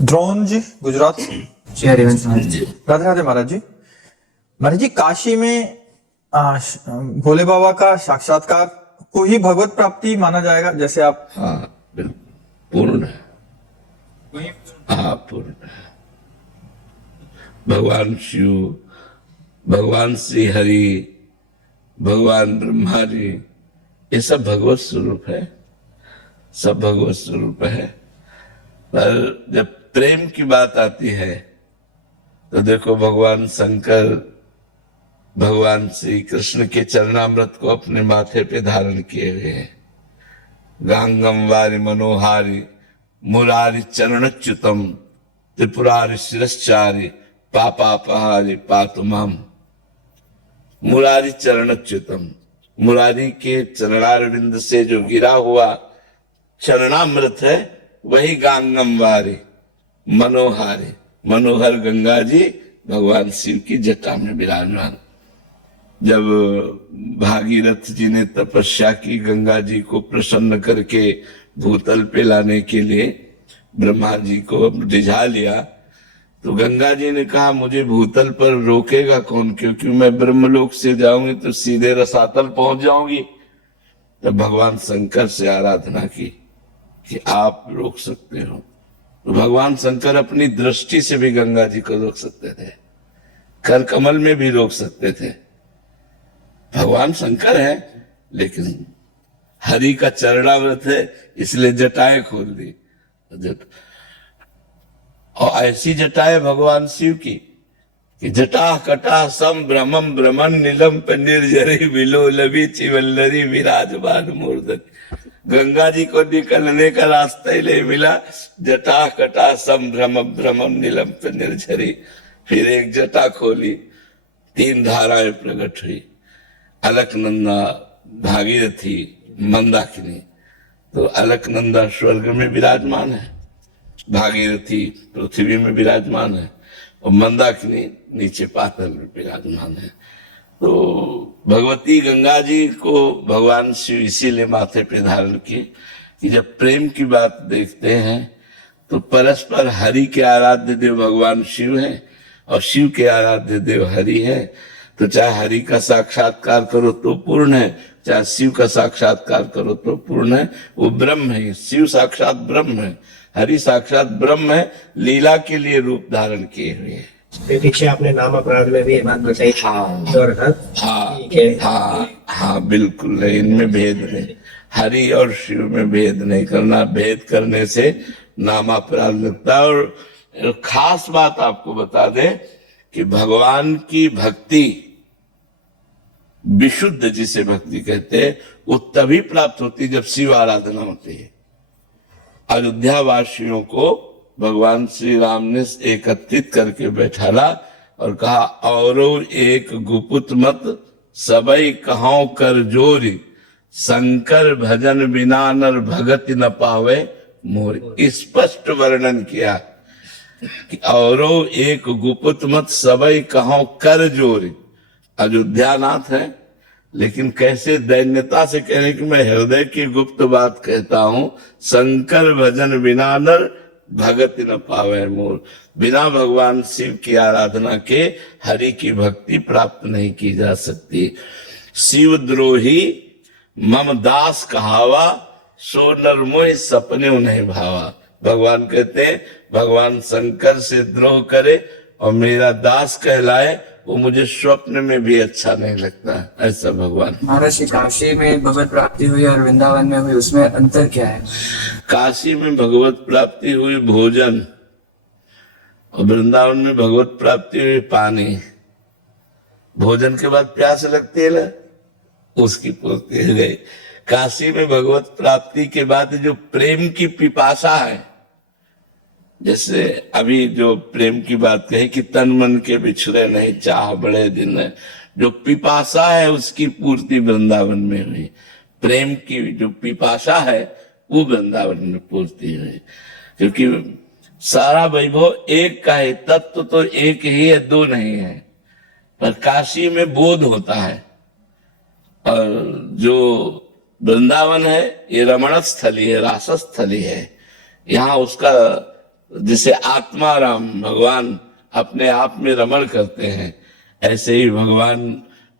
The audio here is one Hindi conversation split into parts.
ड्रोन जी, गुजरात से। जी हरिवंश महाराज जी। राधे राधे महाराज जी। महाराज जी, काशी में भोले बाबा का साक्षात्कार को ही भगवत प्राप्ति माना जाएगा, जैसे आप। हाँ बिल्कुल पूर्ण है। हाँ पूर्ण है। भगवान शिव, भगवान श्री हरि, भगवान ब्रह्मा जी, ये सब भगवत स्वरूप है, सब भगवत स्वरूप है। पर जब प्रेम की बात आती है तो देखो, भगवान शंकर भगवान श्री कृष्ण के चरणामृत को अपने माथे पे धारण किए हुए हैं। गांगम वारि मनोहारी मुरारी चरणच्युतम त्रिपुरारी शिरश्चारी पापापहारी पातुमाम। मुरारी चरणच्युतम, मुरारी के चरणारविंद से जो गिरा हुआ चरणामृत है वही गांगम वारी मनोहारी। मनोहर गंगा जी भगवान शिव की जटा में विराजमान। जब भागीरथ जी ने तपस्या की गंगा जी को प्रसन्न करके भूतल पे लाने के लिए ब्रह्मा जी को रिझा लिया, तो गंगा जी ने कहा मुझे भूतल पर रोकेगा कौन, क्योंकि मैं ब्रह्मलोक से जाऊंगी तो सीधे रसातल पहुंच जाऊंगी। तब भगवान शंकर से आराधना की कि आप रोक सकते हो। तो भगवान शंकर अपनी दृष्टि से भी गंगा जी को रोक सकते थे, कर कमल में भी रोक सकते थे। भगवान शंकर है, लेकिन हरि का चरणामृत है इसलिए जटाएं खोल दी। और ऐसी जटाएं भगवान शिव की कि जटा कटा सम भ्रमम भ्रमण नीलम पे निर्जरी विलो लभी चिवल्लरी विराजमान मूर्धन। गंगा जी को निकलने का रास्ता ही नहीं मिला। जटा कटा सम भ्रमम भ्रमम नीलम पे निर्जरी। फिर एक जटा खोली, 3 धाराएं प्रकट हुई। अलकनंदा, भागीरथी, मंदाकिनी। तो अलकनंदा स्वर्ग में विराजमान है, भागीरथी पृथ्वी में विराजमान है, और मंदाकिनी नीचे पाताल में विराजमान है। तो भगवती गंगा जी को भगवान शिव इसीलिए माथे पे धारण किए कि जब प्रेम की बात देखते हैं तो परस्पर हरि के आराध्य देव भगवान शिव है और शिव के आराध्य देव हरि है। तो चाहे हरि का साक्षात्कार करो तो पूर्ण है, चाहे शिव का साक्षात्कार करो तो पूर्ण है। वो ब्रह्म है, शिव साक्षात ब्रह्म है, हरि साक्षात ब्रह्म है, लीला के लिए रूप धारण किए हुए हैं। पीछे आपने नाम अपराध में भी बात बताई। हाँ बिल्कुल, इनमें भेद नहीं, हरि और शिव में भेद नहीं करना। भेद करने से नामापराध लगता है। और खास बात आपको बता दें कि भगवान की भक्ति विशुद्ध, जिसे भक्ति कहते हैं, वो तभी प्राप्त होती जब शिव आराधना होती है। अयोध्या वासियों को भगवान श्री राम ने एकत्रित करके बैठाला और कहा, और एक गुपुत मत सबई कहां कर जोरी, शंकर भजन बिना नर भगति न पावे मोर। स्पष्ट वर्णन किया कि और एक गुपुत मत सबई कहां कर जोरी। अयोध्यानाथ है, लेकिन कैसे दैन्यता से कह रहे कि मैं हृदय की गुप्त बात कहता हूं, शंकर भजन बिना नर भगति न पावे मोर। बिना भगवान शिव की आराधना के हरि की भक्ति प्राप्त नहीं की जा सकती। शिव द्रोही मम दास कहावा, सो नर मोह सपने नहीं भावा। भगवान कहते हैं भगवान शंकर से द्रोह करे और मेरा दास कहलाए, वो मुझे स्वप्न में भी अच्छा नहीं लगता। ऐसा भगवान। महाराज, काशी में भगवत प्राप्ति हुई और वृंदावन में हुई, उसमें अंतर क्या है? काशी में भगवत प्राप्ति हुई भोजन, और वृंदावन में भगवत प्राप्ति हुई पानी। भोजन के बाद प्यास लगती है ना, उसकी पूर्ति हो गई। काशी में भगवत प्राप्ति के बाद जो प्रेम की पिपासा है, जैसे अभी जो प्रेम की बात कही कि तन मन के बिछड़े नहीं चाह बड़े दिन है, जो पिपासा है उसकी पूर्ति वृंदावन में हुई। प्रेम की जो पिपासा है वो वृंदावन में पूर्ति हुई, क्योंकि सारा वैभव एक का है, तत्व तो एक ही है, दो नहीं है। पर काशी में बोध होता है, और जो वृंदावन है ये रमण स्थली है, रासस्थली है। यहाँ उसका जैसे आत्माराम भगवान अपने आप में रमण करते हैं, ऐसे ही भगवान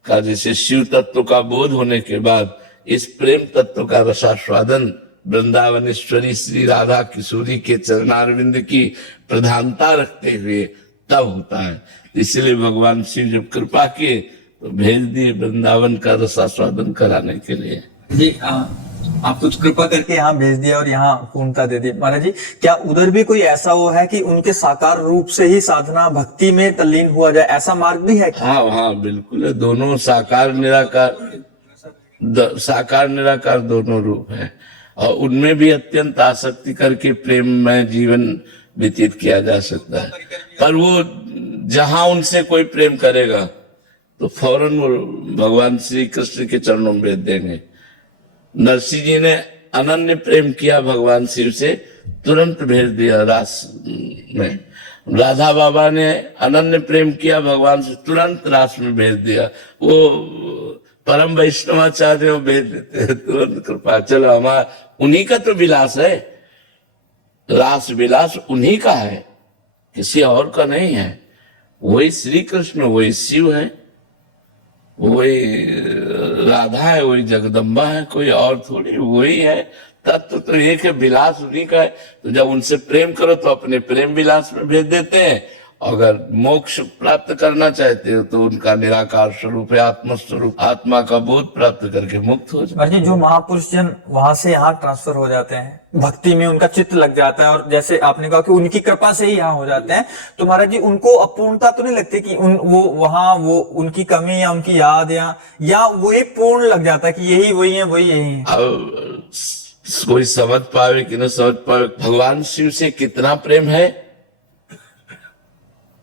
का जैसे शिव तत्व का बोध होने के बाद इस प्रेम तत्व का रसास्वादन वृंदावनेश्वरी श्री राधा किशोरी के चरणारविंद की प्रधानता रखते हुए तब होता है। इसलिए भगवान शिव जब कृपा किए तो भेज दिए वृंदावन का रसास्वादन कराने के लिए। जी आप कुछ कृपा करके यहाँ भेज दिया और यहाँ पूर्णता दे दी। महाराज जी, क्या उधर भी कोई ऐसा वो है कि उनके साकार रूप से ही साधना भक्ति में तल्लीन हुआ जाए, ऐसा मार्ग भी है? हाँ हाँ बिल्कुल है, दोनों साकार निराकार दोनों रूप है, और उनमें भी अत्यंत आसक्ति करके प्रेम में जीवन व्यतीत किया जा सकता है। पर वो जहां उनसे कोई प्रेम करेगा तो फौरन वो भगवान श्री कृष्ण के चरणों में भेज देंगे। नरसिंह जी ने अनन्य प्रेम किया भगवान शिव से, तुरंत भेज दिया रास में। राधा बाबा ने अनन्य प्रेम किया भगवान से, तुरंत रास में भेज दिया। वो परम वैष्णवाचार्य भेज देते हैं तुरंत कृपा। चलो हमारा उन्हीं का तो विलास है, रास विलास उन्हीं का है, किसी और का नहीं है। वही श्री कृष्ण, वही शिव है, वही राधा है, वही जगदम्बा है, कोई और थोड़ी, वही है। तत्व तो एक है, विलास उन्हीं का है। तो जब उनसे प्रेम करो तो अपने प्रेम विलास में भेज देते हैं। अगर मोक्ष प्राप्त करना चाहते हो तो उनका निराकार स्वरूप है, आत्मस्वरूप, आत्मा का बोध प्राप्त करके मुक्त हो जाए। महाराज जी, जो महापुरुष जन वहां से यहाँ ट्रांसफर हो जाते हैं, भक्ति में उनका चित्त लग जाता है, और जैसे आपने कहा कि उनकी कृपा से ही यहाँ हो जाते हैं, तो महाराज जी उनको अपूर्णता तो नहीं लगती कि वो वहाँ वो उनकी कमी या उनकी याद या वही पूर्ण लग जाता है कि यही वही है, वही यही है? अब कोई समझ पावे कि न समझ पावे, भगवान शिव से कितना प्रेम है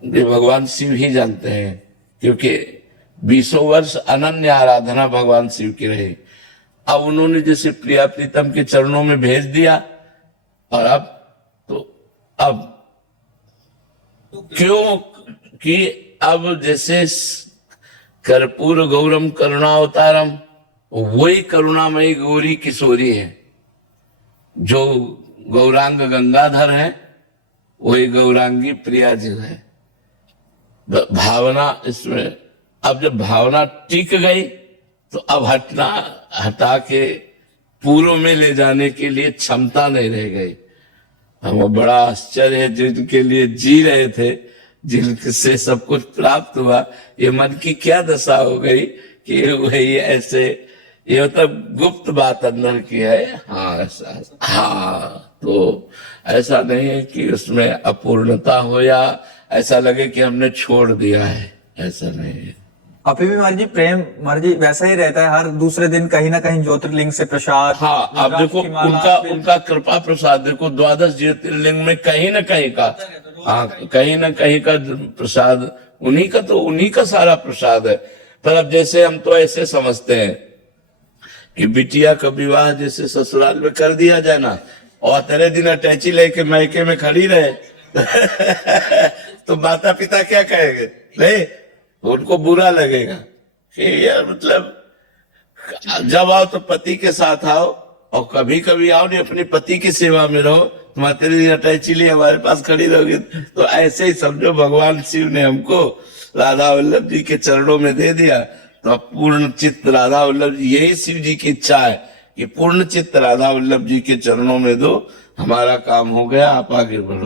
ये भगवान शिव ही जानते हैं, क्योंकि 20 वर्ष अनन्य आराधना भगवान शिव की रही। अब उन्होंने जैसे प्रिया प्रीतम के चरणों में भेज दिया, और अब क्यों कि अब जैसे कर्पूर गौरम करुणावतारम, वही करुणामयी गौरी किशोरी है। जो गौरांग गंगाधर है वही गौरांगी प्रिया जी है। भावना इसमें, अब जब भावना टिक गई तो अब हटा के पूर्व में ले जाने के लिए क्षमता नहीं रह गई। हमें बड़ा आश्चर्य है, जिनके लिए जी रहे थे, जिनसे सब कुछ प्राप्त हुआ, ये मन की क्या दशा हो गई कि वही ऐसे, ये मतलब गुप्त बात अंदर की है। हाँ ऐसा, हाँ तो ऐसा नहीं है कि उसमें अपूर्णता हो या ऐसा लगे कि हमने छोड़ दिया है, ऐसा नहीं है। अभी भी महाराज जी प्रेम महाराज जी वैसा ही रहता है, हर दूसरे दिन कहीं ना कहीं ज्योतिर्लिंग से प्रसाद। हाँ अब देखो उनका कृपा प्रसाद देखो, 12 ज्योतिर्लिंग में कहीं ना कहीं का, हाँ कहीं ना कहीं का प्रसाद उन्हीं का, तो उन्हीं का सारा प्रसाद है। पर अब जैसे हम तो ऐसे समझते हैं कि बिटिया का विवाह जैसे ससुराल में कर दिया जाए ना, और तेरे दिन अटैची लेके मैके में खड़ी रहे तो माता पिता क्या कहेंगे? नहीं, उनको बुरा लगेगा कि यार मतलब जब आओ तो पति के साथ आओ, और कभी कभी आओ नहीं अपने पति की सेवा में रहो, तुम्हारे तेरे दिन अटैची लिए हमारे पास खड़ी रहोगे। तो ऐसे ही समझो भगवान शिव ने हमको राधा वल्लभ जी के चरणों में दे दिया, तो पूर्ण चित्त राधा वल्लभ, यही शिव जी की इच्छा है कि पूर्ण चित्त राधा वल्लभ जी के चरणों में दो, हमारा काम हो गया, आप आगे बढ़ो।